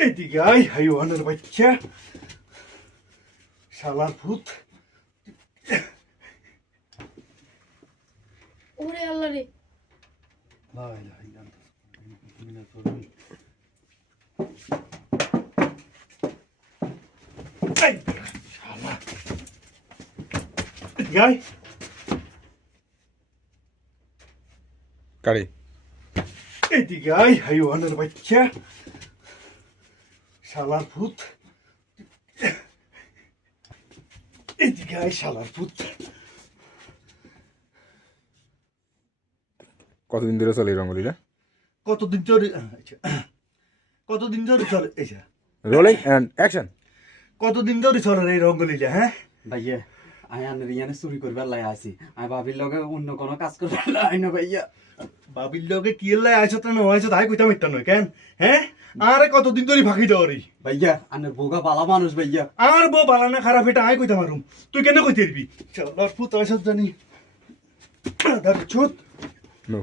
এদিকে আয় হাইওয়ানের বাচ্চা, শালার ভূত। ওরে আল্লাহ রে। লা ইলাহা ইল্লাল্লাহ। এই শালা, এদিকে আয়। কারি এদিকে আয় হাইওয়ানের বাচ্চা, শালার ভূত। এদিকে আয় শালার ভূত। কতদিন ধরে চলে এই রঙ্গলিটা? কতদিন ধরে কতদিন ধরে চলে এইটা? Rolling and action. কতদিন ধরে চলে এই রঙ্গলিটা? হ্যাঁ ভাইয়া আমি আনের ইয়ানে চুরি করবার লাই আছি, আমি ভাবির লগে অন্য কোনো কাজ করবার লাই না ভাইয়া। বাবির লগে কি লাই আইছ তা না হইছ তাই কইতাম ইত্তা নয় কেন? হ্যাঁ আরে কতদিন ধরে ফাঁকি দেওয়ারি? ভাইয়া আনের বোগা বালা মানুষ ভাইয়া। আর বউ বালা না খারাপ এটা আই কইতাম আরুম, তুই কেন কইতে পারবি? চল ভূত আইছ জানি দাঁড় ছুত। নো